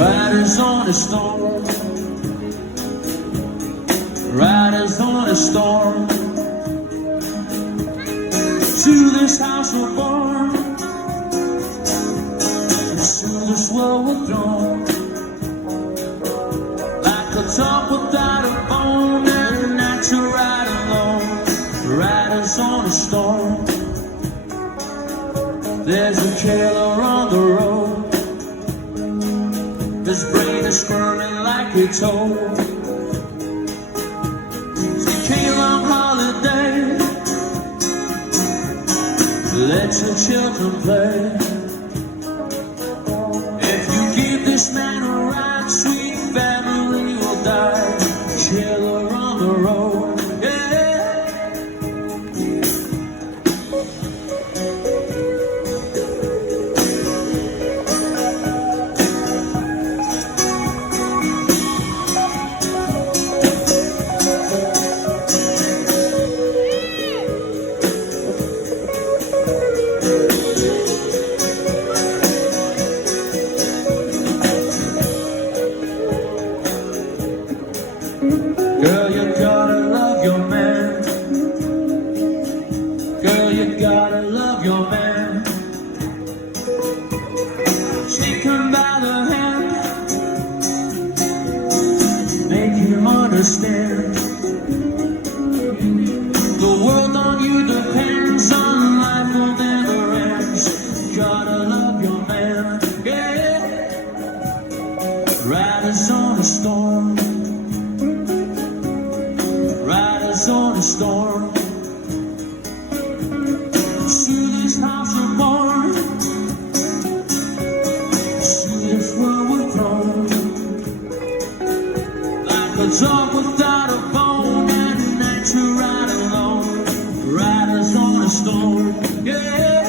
Riders on a storm, riders on a storm. To this house we're born, to this world we're thrown. Like a top without a bone, and not to ride alone. Riders on a storm. There's a killer on the road. His brain is squirming like a toad. She came on holiday. Let your children play. If you give this man a ride, sweet family will die. Killer on the road, yeah. Girl, you gotta love your man. Girl, you gotta love your man. Take him by the hand, make him understand. The world on you depends, on life will never end. Gotta love your man, yeah. Riders on a storm, riders on a storm. To this house we're born, to this world we're thrown. Like a dog without a bone, and night to ride alone. Riders on a storm, yeah.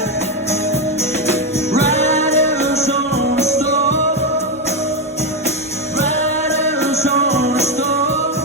Riders on a storm, riders on a storm.